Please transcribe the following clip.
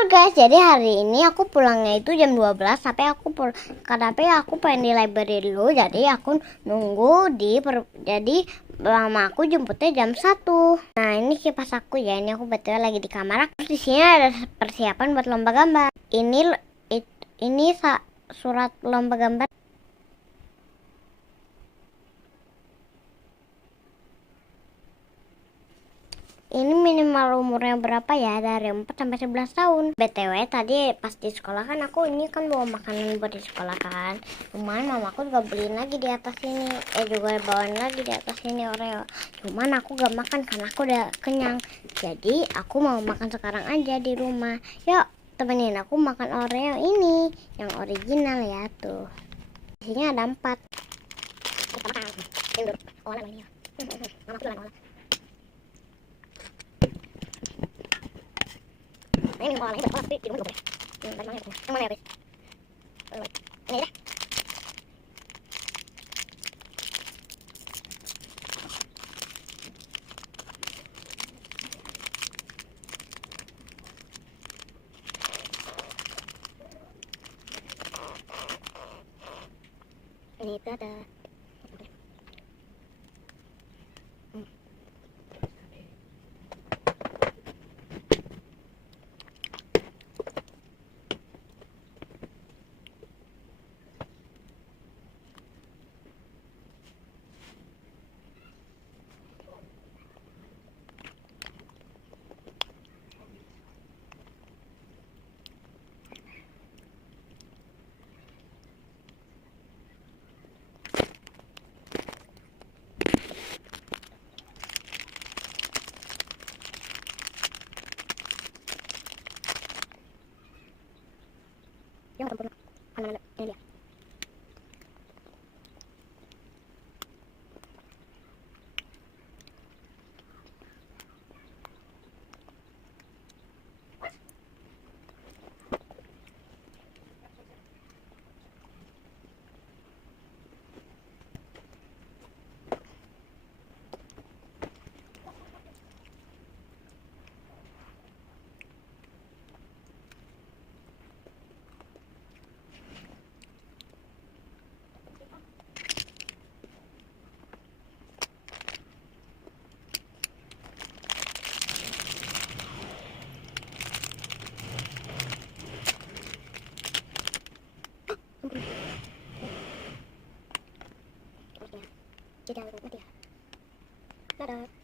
Halo guys, jadi hari ini aku pulangnya itu jam 12 tapi aku pengen di library dulu, jadi aku nunggu jadi mama aku jemputnya jam 1. Nah, ini kipas aku ya. Ini aku betul lagi di kamar. Terus di sini ada persiapan buat lomba gambar. Ini surat lomba gambar. Ini minimal umurnya berapa ya? Dari 4 sampai 11 tahun. BTW tadi pas di sekolah kan aku ini kan bawa makanan buat di sekolah kan. Cuman mamaku juga beliin lagi di atas ini. Juga bawain lagi di atas ini Oreo. Cuman aku gak makan karena aku udah kenyang. Jadi aku mau makan sekarang aja di rumah. Yuk temenin aku makan Oreo ini. Yang original ya tuh. Di sini ada 4. Kita makan. Ini dulu. Olah ini. Mamaku jualan olah. Ini minum olahnya berolah, tapi hidung dulu boleh. Dari mana ya? Yang mana ya, Bis? Ini aja. Ini ada. Yang sempurna. Mana ini dia. Tidak mati ya. Dadah.